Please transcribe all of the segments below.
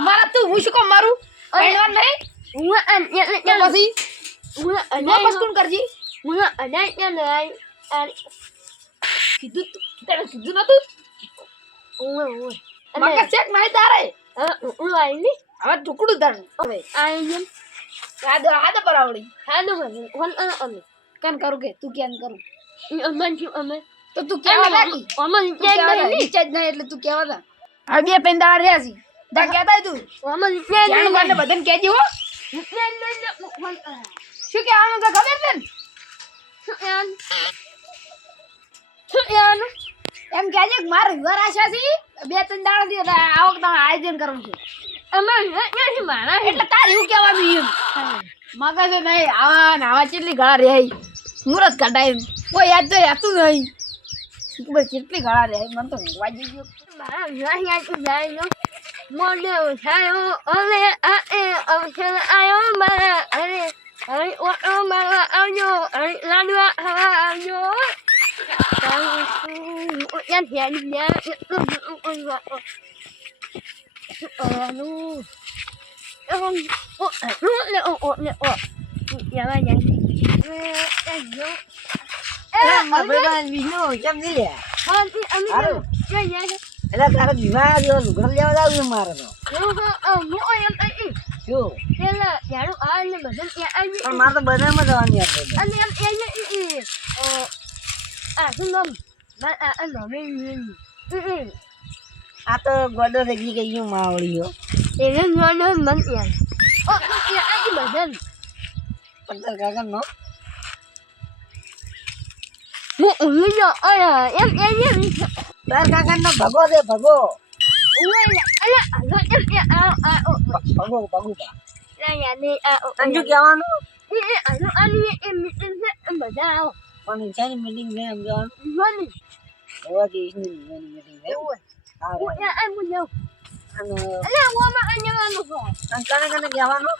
મારા તું હું શું કામ મારું પહેરવાનું નહીં તો પછી વાપસ કોણ કરજી કીધું તું તને કીધું નતું મગજ ચેક નહીં તારે હવે ટુકડું તારું હવે. આ દો આ દો બરાવડી કેમ કરું કે? તું કેમ કરું? તો તું કેમ લાગી? તું કેવા લાગી? રિચાર્જ નહીં એટલે તું કેવા લા આ બે પેંદા રહ્યા છે. તા કહેતા તું. જાણ મને બધાને કહેજે હો. શું કહેવાનું તો ખબર છે કહેવાનું? એમ કહેજે કે મારે ઘર આશા છે બે ત્રણ દાડા થી આવક આ વખતે આયોજન કરવું છે. એટલે તારે એવું કહેવાનું એમ. મગજ નહીં આવા ને આવા કેટલી ઘણા રે મુરત કઢાય. કોઈ યાદ તો રહેતું નહીં. ખબર કેટલી ઘણા રે મને તો વાજી ગયો. મોડે ઉઠાયો અને આ એ અવસર આયો. મારા અરે અરે ઓટો મારવા આવજો અરે લાડવા ખાવા આવજો yan yan yan વિષ્ણુ કેમ નહીં લે એટલે તારા વિવાહ જેવો લુગડો લેવા જાવ છે મારે તો પણ મારે તો બધામાં જવાની હતી આ તો ગોડો થઈ ગઈ ગયું માવડીઓ પંદર કાકા નો. તાર કાકા નો ભગો દે ભગો. ભગો ભગો શું કહેવાનું? પણ ઈચ્છાની મીટિંગ છે એમ જવાનું એવા કે ઈચ્છાની મીટિંગ છે સારું અને અને કને કને કહેવાનું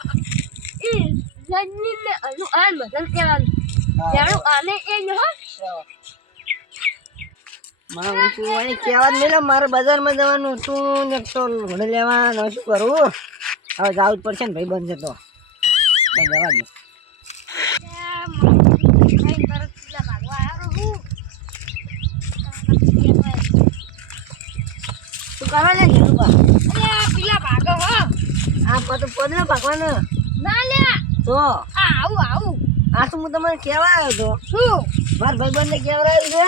મારા વિશે વળી કહેવા નહીં મારે બજારમાં જવાનું શું ને તો ઘોડે લેવાનું શું કરવું હવે જવું જ પડશે ને ભાઈ બનશે તો જવા દે કરવા પા અરે આ પીલા ભાગો હો. આ પદ પદને ભાગવાનો. ના લે તો? આ આવું આવું. આ તો હું તમને કહેવા આવ્યો તો? શું? મારા ભાઈબંધને કહેવડાવ્યું છે?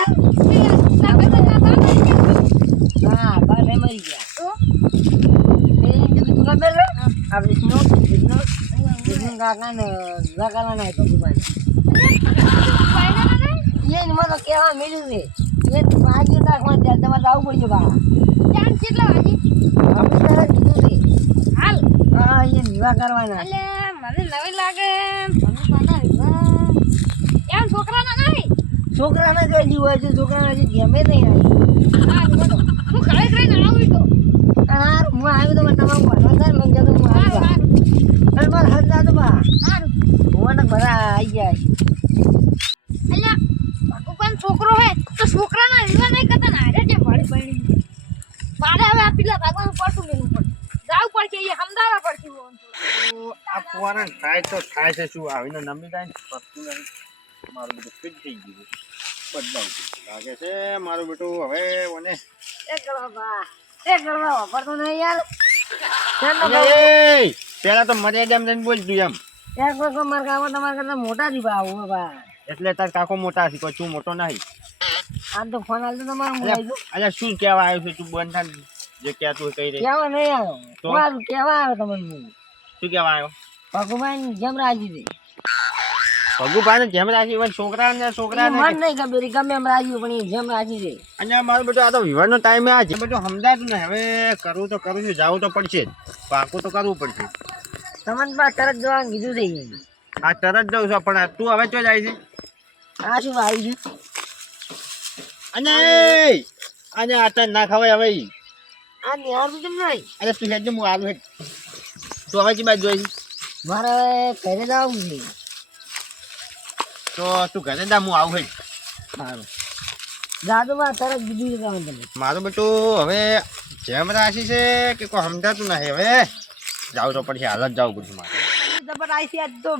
હા એ મરી ગયા. એ કીધું તું ખબર આ વિષ્ણુ વિષ્ણુ વિષ્ણુ કાકા ને કાકા ના ભગવાન એ મને કહેવા મળ્યું છે. એ ભાગ્ય નાખવા ત્યાં તમારે આવવું પડશે બા. ચાંદ કેટલા વાગે? હાલ. હા અહીંયા વિવાહ કરવાના. એટલે મને નવી લાગે. એમ છોકરાના નહીં? છોકરાને કઈ જીવ હોય છે છોકરાને જે ગમે નહીં આવી. હા કરીને આવું તો? હા હું આવ્યો તો મને તમારું ભણવા થાય મને કીધું હું આવ્યો. અને મારે હજ ના તો બા હું બધા આવી જાય અલ્યા ભગવાન છોકરો હે તો છોકરાના વિવાહ નહીં કરતા ના હારે મારી ભણી ભણી મારે હવે આ પેલા ભગવાન પડતું લેવું પડે જાવું પડશે એ સમજાવવા પડશે આ ફુવારા થાય તો થાય છે શું આવીને નમી જાય ને? પડતું નહીં. મારું બધું ફિટ થઈ ગયું છે. લાગે છે મારું બેટું હવે મને એ કરવા એ કરવા વાપરતો નહીં યાર. પેલા તો મર્યાદા એમ જઈને બોલતું એમ. કોઈ કોઈ મારા ગામમાં તમારા કરતા મોટા જ એટલે તાર કાકો મોટા છે કોઈ મોટો નહીં. આમ તો ફોન આલતો તમારે હું આવી અલ્યા શું કહેવા આવ્યો છે? તું બંધ થાય જે કહેતું કઈ કહી કહેવા કેવા નહીં આવ્યો. તો? આ કહેવા કેવા આવ્યો તમને હું. શું કહેવા આવ્યો? ભગવાન જેમ રાજી દે ભગુભાઈ જેમ રાજી પણ છોકરા ને છોકરા મન નહીં ખબર ગમે એમ રાજી પણ એ જેમ રાજી દે અને મારું બધું આ તો વિવાહનો ટાઈમ આ છે. બધું સમજાતું ને હવે કરવું તો કરું છું જવું તો પડશે જ. પાકું તો કરવું પડશે. તમને પણ તરત જવાનું કીધું થઈ આ તરત જવું છું પણ તું હવે ચો જાય છે? આ શું આવી છે? અને અને આ તને ના ખવાય હવે. આ નિહાર કેમ નહીં? અરે તું હેડ હું આલું હેડ. તું હવે કી બાજુ જોઈ. મારે ઘરે જવું છે. તો તું ઘરે જા હું આવું હેડ. સારું. જાદુમાં તારે બીજું કામ તમે મારું બેટું હવે જેમ રાશિ છે કે કોઈ સમજાતું નહીં હવે. જાવ તો પછી હાલત જાવ બધું પડશે મારે. જબર આવી આજ તો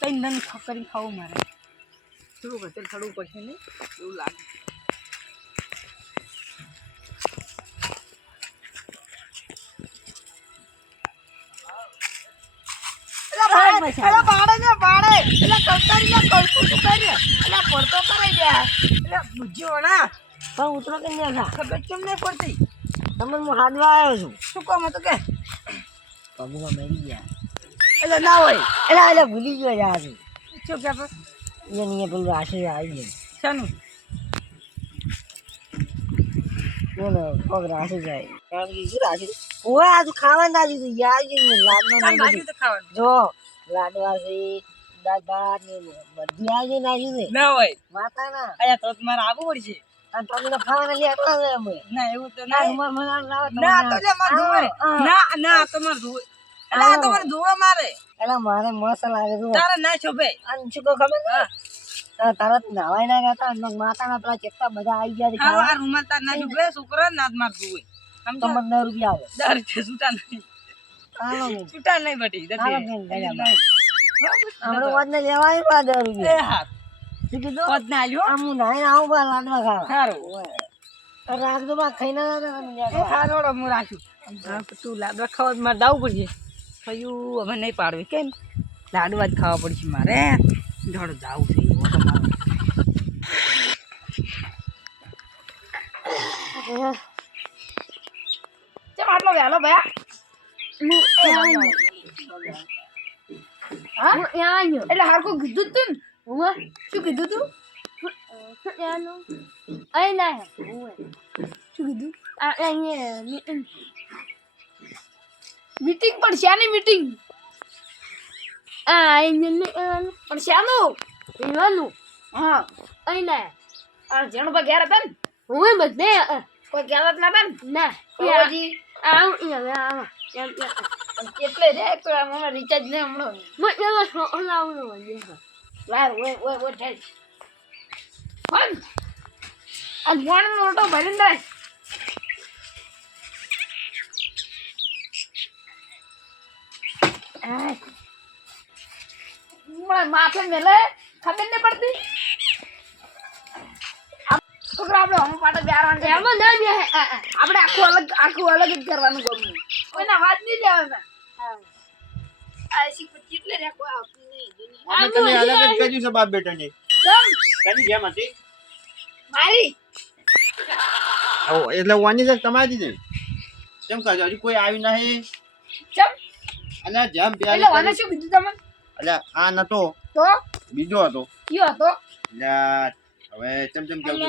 તઈ નન કરી ખાવું મારે. થોડું ઘટે થોડું પડશે ને? એવું લાગે. ને એટલે કલકારી ને એટલે પડતો એટલે બુજ્યો પણ ઉતરો કે નહીં ખબર કેમ નહીં પડતી? તમને હું હાડવા આવ્યો છું. શું કામ હતું કે? પગમાં મરી ગયા. એટલે ના હોય. એલા ભૂલી ગયો યાર. શું કે એ નહીં પેલું રાશિ આવી ગયું. શાનું? બોલો પગ રાશિ જાય. રાશિ ઓય આજુ યાર ખાવાનું. જો લાડવા છે દાળ ભાત ને બધું આવી નાખ્યું છે. ના હોય. માતા ના તો તમારે આવવું પડશે. અને ખાવાના લે આટલા છે અમે. ના એવું તો ના ના. મને લાવો ના તો લે માર ધોવે ના ના આ ધોવે એટલે તમારે ધોવા મારે. મસ્ત લાગે છે. તારે ના શોભે અને શું ખબર? છે? આ તારા નવાય ના ગયા અને માતાના પેલા ચેકતા બધા આવી ગયા હા રૂમાલ તાર ના શોભે છોકરા નાદ માર ધોવે. તમને દસ રૂપિયા આવે દર છે સુતા નહીં. બેન. છૂટા નહીં બટી હાલો વાત ને. હમણાં લેવા આવ્યું આ એ રૂપિયા ના આવ્યો આમ હું આવું બા લાડવા ખાવા. સારું. રાખજો બા ખાઈ ના જતા તમે ત્યાં એ ખાવા. સારો હું રાખ્યું તું લાડવા ખાવા મારે દાવું પડશે. થયું હવે નહીં પાડવી કેમ? લાડવા જ ખાવા પડશે મારે. ધડ જાવું છે એવો આટલો વહેલો ભયા? હા એટલે હારકું કીધું તું ને શું કીધું તું શું કીધું મીટિંગ પણ શાની મીટિંગ પણ શાનું હા આ જેણુભા ઘેર હતા ને કોઈ ઘેર ના નતા ને કોઈ એટલે રે તો આ રિચાર્જ ને હમણાં. લાર ઓય ઓય ઓય ઠેલ ફોન. આ ફોન નો ઓટો ભરીને રાખ માથે મેલે ખબર નહીં પડતી. છોકરા આપણે હમ પાટે છે આપણે આખું અલગ આખું અલગ જ કરવાનું ગમવું કોઈના વાત નહીં લેવાના આ શીખ કેટલે રાખવા આપી નહીં અમે તમે અલગ જ કર્યું છે બાપ બેટાની. ચમ કની જેમ હતી? મારી? ઓ એટલે વાની છે તમારી છે કેમ કહો હજી કોઈ આવી નહીં? ચમ અને જેમ એટલે પેલી વાને શું કીધું તમે એટલે આ નતો તો? બીજો હતો. કયો હતો? એટલે હવે ચમ ચમ કેવું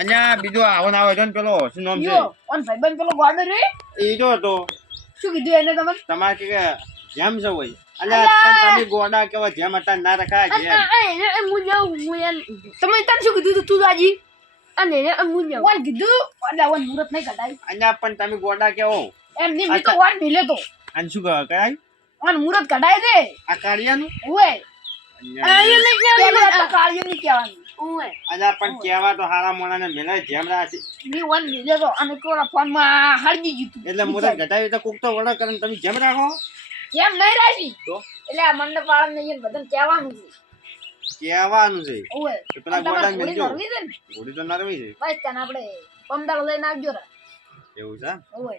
અને આ બીજો આવો ના આવે ને પેલો શું નામ છે? ઓન ભાઈબંધ પેલો ગોડો રે? એ જો હતો. શું કીધું એને તમે? તમારે કે જેમ છે હોય. અલ્યા તમે ગોડા કેવા જેમ હતા ના રખાય જેમ. તમે તને શું કીધું તું? તું દાજી ઓન કીધું? એટલે ઓન મુરત નહીં કઢાઈ અલ્યા પણ તમે ગોડા કેવો? એમ નહીં મેં તો ઓન તો. અને શું કહે? કરાય ઓન મુરત કઢાય દે આ કાળિયાનું? ઓય. જેમ રાખી. કેમ નહીં રાશી એટલે આ મંડપ વાળાને અહીંયા બધાને કહેવાનું છે. કહેવાનું છે. તો પેલા તમારે ગોડાને ઘોડી મેલજો નરવી છે ને? ઘોડી તો નરમી છે. બસ તને આપણે પમદાળ લઈને આવજો રે. એવું છે ઓય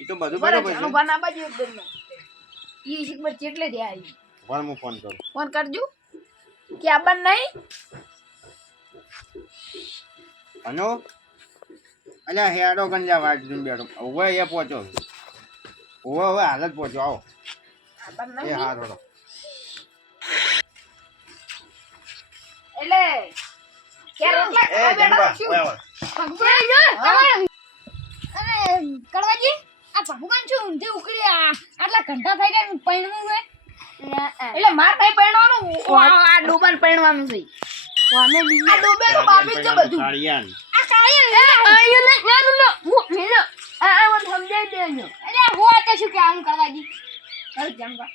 એ. તો બધું બરાબર છે. બાના બાજુ એક ઈ શીખબર ચેટલે પણ હું ફોન કરું. ફોન કરજો. કે આબન નહીં? અનો? અલ્યા હેડો ગંજા વાટ જોઈને બેઠો. હવે એ પહોંચો. હવે હવે હાલ જ પહોંચો આવો. એ નહીં? હા થોડો એટલે કડવાજી આ ભગવાન છું જે ઉકળી આટલા ઘંટા થઈ ગયા પૈણવું હોય એટલે માર કઈ પરણવાનું આ આ ડોબાન પરણવાનું છે. આ ડોબે તો બાપી છે બધું. કાળિયાન. આ કાળિયા આયો ને નાનું નો. હું મેલો આ આ મને સમજાઈ દેજો એટલે હું આ તો શું કે આમ કડવાજી અરે જામવા.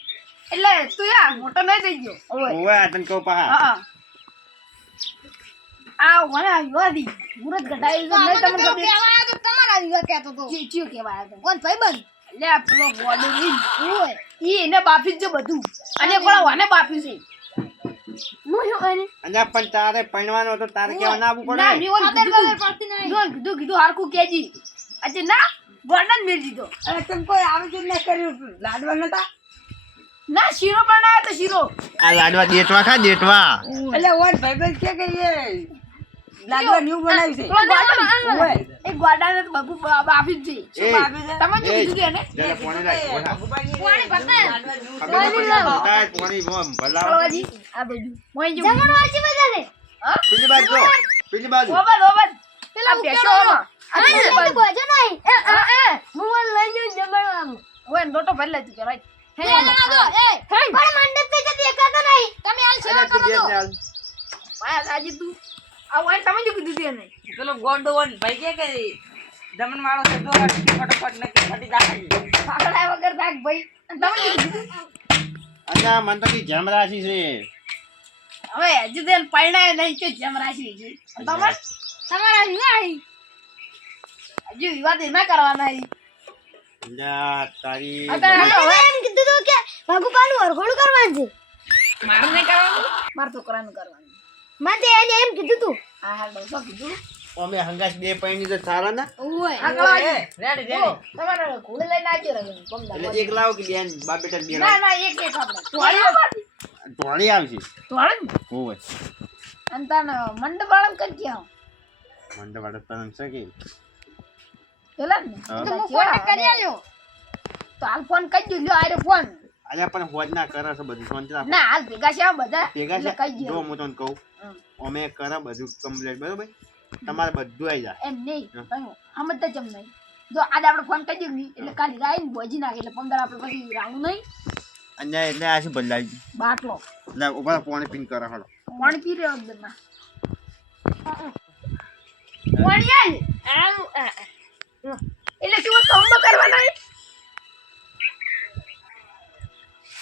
એટલે તું યાર મોટો નહીં થઈ ગયો. ઓય ઓવે આ તને કહું પા હા આ મને વિવાદી મુરત ઘટાડી તો મેં તમને ખબર? તમારા વિવાહ કહેતો તો. ચી- ચિયો કહેવાય. કોણ ભાઈબંધ લે આ પેલો ઈ ઓય ઈ એને બાફી જો છે બધું. અને પેલા વાને બાફી છે. અને અને પણ તારે પૈણવાનો તો તારે કેવા ના આવવું પડે. મેં ઓન કીધું પડતી નહીં. મેં કીધું કીધું હારકું કેજી. અચ્છા ના વર્ણન મેળ દીધો. અરે તમે કોઈ આયોજન ના કર્યું. લાડવા નતા? ના શીરો બનાવ્યો તો શીરો. આ લાડવા દેટવા ખા દેટવા. એટલે ઓર ભાઈબંધ કે કે એ? લાડવા ન્યુ બનાવી છે. પેલો એ ગોડાને તો બાફી જ છે? તમે જો કીધું કે એને? જરા રાખ. પાણી ન પોણી ભો- ભલાવો. કળવાજી આ બાજુ મોઈ જો જમણવાર છે બધાને હા બાજુ જો, બીજી બાજુ ઓબન ઓબન પેલા બેસો આમાં. આ તો બાજુ. નહીં એ એ હું લઈ જઉં જમણવાનું ઓય લોટો ભરી લે કે ભાઈ. એ એ પણ મંડપ થઈ જતી એકાતો નહીં. તમે હાલ સેવા કરો તો માયા દાજી તું આ ઓય તમે જો કીધું તે નહીં પેલો ગોંડો વન ભાઈ કે કે દમન વાળો છે ફટાફટ ને ફટી જાય પાકડા વગર થાક ભાઈ. તમે કીધું અને આ તો કી જેમ રાશિ છે. હવે હજુ તે પરણાય નહીં કે જેમ રાશી છે. તમાર તમારા નહીં હજુ વિવાદ એના કરવાના છે. તારી હવે એમ કીધું તું કે ભગુપાનું વરઘોડું કરવાનું છે. મારું નહીં કરવાનું? મારા છોકરાનું કરવાનું. મને તો એને એમ કીધું તું. હા હા બસો કીધું. અમે હંગાસ બે પૈણી તો સારા ના? ઓય. રેડી ઓ, તમારે ઘોડે લઈને આવજો એટલે એક લાવો કે બેન બા બેટા બે ના ના એક એક આપણે. ધોળી આવશે તોડી ને. હોવે અને તને મંડપ વાળાને કરી ગયા મને તો વાળો છે કે. પેલા તો ફોન કરી આલ્યો. તો હાલ ફોન કરી દો લ્યો આરે ફોન. અલ્યા પણ હોજ ના કરે છે બધું. શાંતિ રાખ. ના હાલ ભેગા છે આ બધા. ભેગા છે? કઈ જો હું તને કહું અમે કરે બધું કમ્પ્લીટ બરોબર? તમારે બધું આવી જાય. એમ નહીં. સમજતા ચમ નહીં. જો આજે આપણે ફોન કરી દઈએ એટલે કાલે રાઈ ભોજી નાખે એટલે પંદર આપણે પછી રાવું નહીં. અને એટલે આ શું બદલાવી બાટલો. એટલે ઊભા પાણી પીને કરે હળો પાણી પી રહ્યો અંદર ના પાણી એટલે શું કામ કરવાના?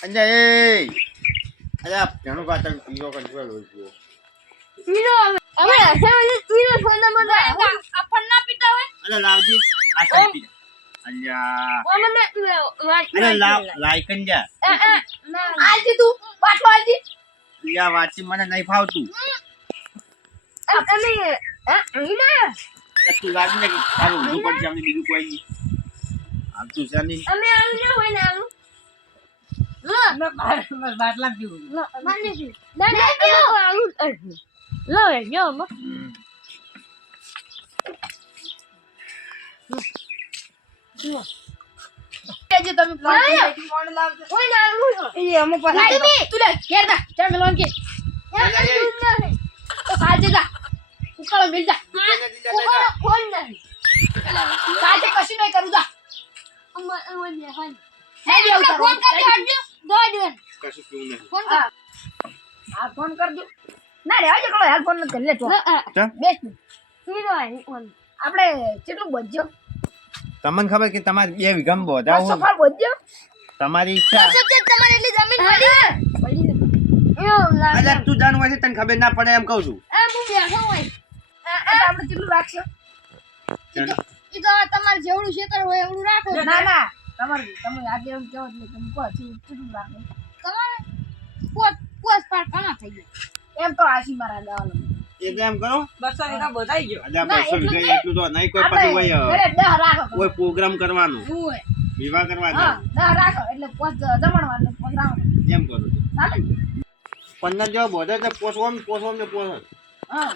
અને એ અલ્યા ઘણું પાછળ પીવો કંટ્રોલ હોય છે પીલો હવે હવે અસામે સોના મને આપણ ના પીતા હોય અલ્યા લાવજી આ પી અલ્યા ઓ મને વાત અલ્યા લાવ જા ના તું અલ્યા વાંચી મને નહીં ફાવતું અમે ના તું લાગી ને કે તારું ઊંધું પડશે અમને બીજું કોઈ નહીં આવતું છે નહીં અમે આવું હોય ને આવું બાટલા પીવું જો તમે ફોન લાવજો. ઓય ના એ લાઈ દો. તું લે ઘેર જા. ચાલ મેલોન કે સાજે જા. ઉકાળો મિલ જા. ઓહો ફોન નહીં સાજે કશું નહીં કરું જા. અમાર અમાર હે ઉતારો ફોન કરી આપજો. દો દો કશું પીવું નહીં. ફોન હા. હા ફોન કરજો. ના રે આજે કળો હાલ ફોન ન કરી લે તો. ચમ બેસ પીલો આઈ ફોન. આપણે કેટલું બજ્યો? તમને ખબર કે તમારી બે વીઘામાં બસો બોધાવું ફાળ બજ્યો? તમારી ઈચ્છા. તમારે એટલી જમીન પડી. એવું તું જાણ હોય છે તને ખબર ના પડે એમ કહું છું. આ હું બેઠો હોય. આપણે કેટલું રાખશો? એ તો તમારે જેવડું ક્ષેત્ર હોય એવડું રાખો. ના ના. તમારે તમે આજે એમ કહો એટલે તમે કહો કેટલું કેટલું રાખો તમારે પોત પોત પાર ઘણા થઈ ગયો? એમ તો આશી મારા ગાવાનો. એટલે એમ કરો. બસો વીઘા બધાઈ ગયો. અલ્યા ના, બસો વીઘા એટલું તો નહીં કોઈ પછી હોય દહ રાખો કોઈ પ્રોગ્રામ કરવાનો. વિવાહ દહ રાખો એટલે પોચ જમણવાનું રાવણ. એમ કરું. છું ચાલે? પંદર જેવો બોધે તો ને પોસ હા.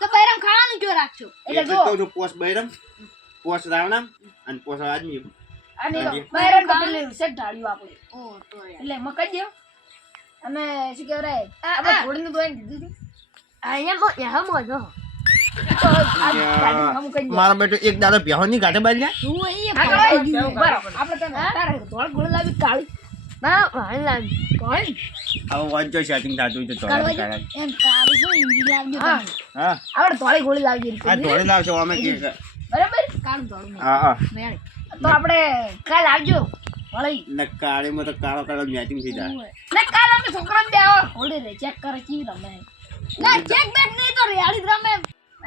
તો બૈરામ ખાવાનું જો રાખજો. એટલે એટલે જો. પોસ બૈરમ પોસ રાવણામ અને પોસ આદમી અને હાજી. બહેરણ તો પેલી સેટ ઢાળ્યું આપણે ઓ તો એટલે એમાં દેવ અને શું કહેવાય? આપણે ઘોડીનું દોઈને દીધું અહીંયા કો યહ મો જો. તો આ ગાડીનું હમું કહી દો મારો બેટો એક દાડો બેહો ની ગાઢે બાજ હું અહીંયા. આપણે તને તારે ધોળ ગોળ લાવી કાળી. ના હાલા કોણ હવે વાંચો સેટિંગ થતું હોય તો. એમ કાળી હોય ઈંડી લાવજો હા. આપણે ધોળી ગોળી લાવી આ ધોળે લાવશો અમે કે બરાબર? કાળ ધોળું. હા હા. મેળે. તો આપણે કાલ આવજો વળી. ને કાળીમાં તો કાળો કાળો મેચિંગ થઈ જાય. ને કાલ અમે છોકરાને બે આવો. હોડી રે ચેક કરે કી રમે. ના ચેક બેક નહીં તો રેડી રમે.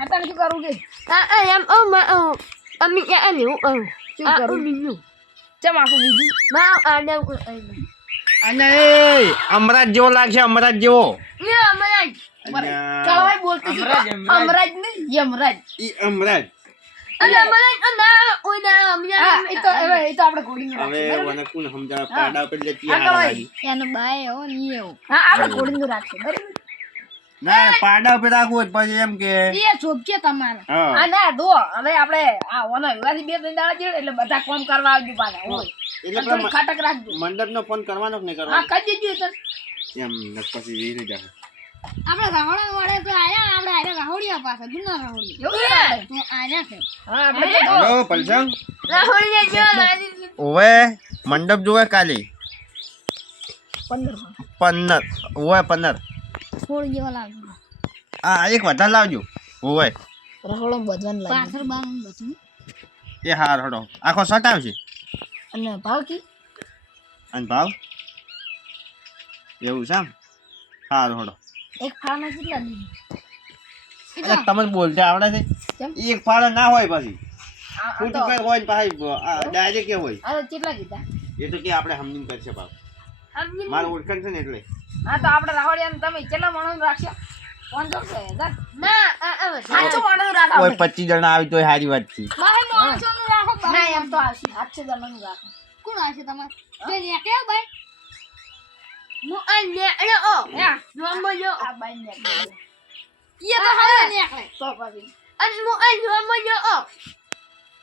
અત્યારે શું કરું કે? આ આ એમ ઓ માં ઓ અમી એ આ નું ઓ. શું કરું? બીજું ચમ આખું બીજું? માં આને અને એ અમરાજ જેવો લાગશે અમરાજ જેવો. ને અમરાજ. કળવાઈ બોલતી છું અમરાજ, નહીં યમરાજ. ઈ અમરાજ. ના ઓ ના હા અમારા એ તો હવે એ તો આપણે ઘોડીનું હવે રાખીએ બરાબર? મને કોણ સમજાવે પાડા પર જતી આ કળવાઈ. એનો બાય હો ની એવો હા આપણે ઘોડીનું રાખીએ બરાબર ના પાડા પર રાખવું પછી એમ કે એ તમારે આ ના દો હવે આપણે આ ઓનો વિવાદી બે ત્રણ દાડા જેડ એટલે બધા કામ કરવા આવજો પાછા હોય એટલે ખાટક રાખજો મંડપ નો ફોન કરવાનો કે નહીં હા કરી દેજો એમ પછી વીરી જાય આપણે રાવણા વાળે તો આયા આપણે આયા રાહોડિયા પાસે જૂના રાહોડિયા. એવું તો આયા છે. હા આપણે તો હેલો પલસંગ રાહોડિયા જો લાજી ઓવે મંડપ જોવે કાલી પંદર. પન્નર ઓવે પંદર. થોડ જેવા લાગે આ એક વધારે લાવજો. ઓવે રહોળો બધવાન લાગે. પાછળ બાર બધું. એ હાર હડો આખો શર્ટ આવશે? અને ભાવ કી? અને ભાવ? એવું છે આમ હાર હડો એક ફાળા કેટલા લીધી. તમે બોલતા આવડે છે? એક ફાળો ના હોય પછી. ફૂટ તો ઉપર હોય પછી ડાયરેક્ટ કે હોય. કેટલા કીધા? એ તો કે આપણે સમજીને કરશે બાપ મારું ઓળખાણ છે ને એટલે. હા તો આપણે રાહોડિયા તમે કેટલા માણસ રાખશો પાંચસો જણા આવી તો સારી વાત છે. બાહે માણસો નું રાખો ના એમ તો આવશે સાતસો જણાનું રાખો. કોણ હશે તમારે? ભાઈ? અરે ઓ યા નોમો જો આ બાઈ ને ઈ તો હવે ને તો પછી અને મુ આ નોમો જો ઓ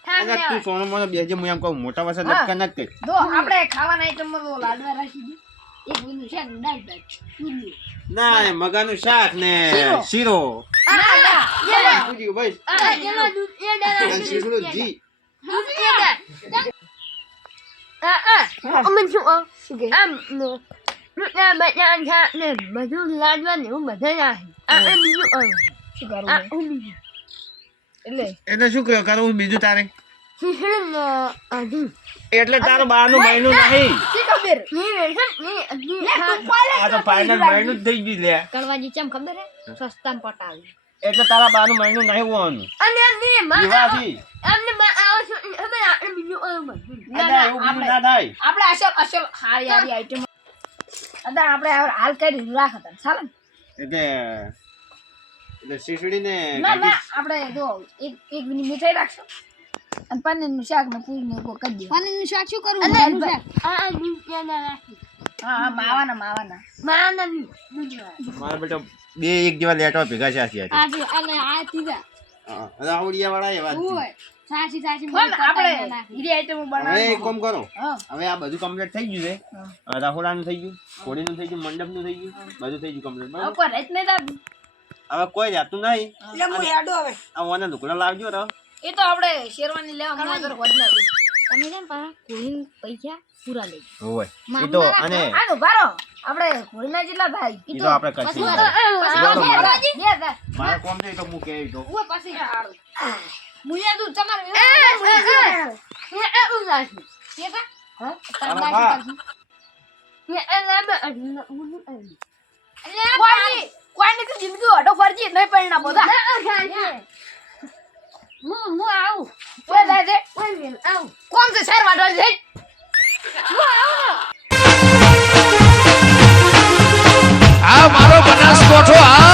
અને તું સોનો મોનો બેજે હું એમ કહું મોટા હા. લટકા નથી જો આપણે ખાવાના આઈટમમાં લાડવા રાખી દઈએ. એક બીજું ને દાળ ભાત. ના એ મગાનું શાક ને શીરો. ના ના પૂછ્યું ભાઈ? આ એમાં દૂધ એ ડાલા શીરો જી. દૂધ એ ડા આ શું ઓ શું કે? આમ નો બચ્ચા થા ને બધું લાડવા ને હું બધા નાખી આ આ બીજું ઓ શું બીજું એટલે એટલે શું કહ્યું? કરું બીજું તારે? એટલે તારું બહારનું મહિનું નહીં. ખબર આ તો ફાઇનલ મહિનું થઈ ગયું લે. કડવાજી ચમ ખબર હે સસ્તામાં પટાવી એટલે તારા બહારનું મહિનું નહીં હોવાનું. અને એમને માં અમને માં આવો છો આપણે બીજું બધું ના, ના, ના, એવું બીજું આપણે- ના થાય. આપણે અસલ અસલ હારી હારી આઈટમ અદા આપણે હાલ કરી રાખ હતા ચાલે એટલે એટલે શીશડી ને ના આપણે જો એક એક મિનિટ મીઠાઈ રાખશો. અને પનીરનું શાક ને પૂરી ને કરી દે પનીરનું શાક શું કરવું? અને શાક? આ આ દૂધ એ ના રાખી. હા હા માવાના માવાના. માવાના મારા બેટા બે એક જેવા લેટો ભેગા છે આથી આ જો અને આ તીજા. આવડિયા વાળા એવા સાચી સાચી આપણે પતાઈ ના નાખી. હીરી આઈટમ હવે એક કામ કરો. હવે આ બધું કમ્પ્લીટ થઈ ગયું છે. રાહોડાનું થઈ ગયું કોડીનું થઈ ગયું મંડપનું થઈ ગયું બધું થઈ ગયું કમ્પ્લીટ હવે બરાબર કોઈ રેત નહીં દાદુ હવે કોઈ જાતું નહીં. એટલે હું યાડો હવે. આ ઓને લુકડા લાવજો રો એ તો આપણે શેરવાની લેવા મને તો તમે કેમ પા કોઈન પૈસા પૂરા લઈ ઓય એ તો અને આનો ભારો. આપણે કોઈના જેટલા ભાઈ. એ તો આપણે થાય. મારે કોમ છે તો હું કહી દઉં ઓ પછી હારું. મુયા તું તમારે એ એ ઉલાસી કે તા? હા? બા. એ એ લાબે. કોઈની- કોઈની જિંદગી ઓટો ફરજી નહીં પરિણામ બધા. હું હું આવું? ઓય દાદે ઓય આવું. કોણ છે શેર વાડવા છે? હું આવું. આ મારો બનાસકોઠો આ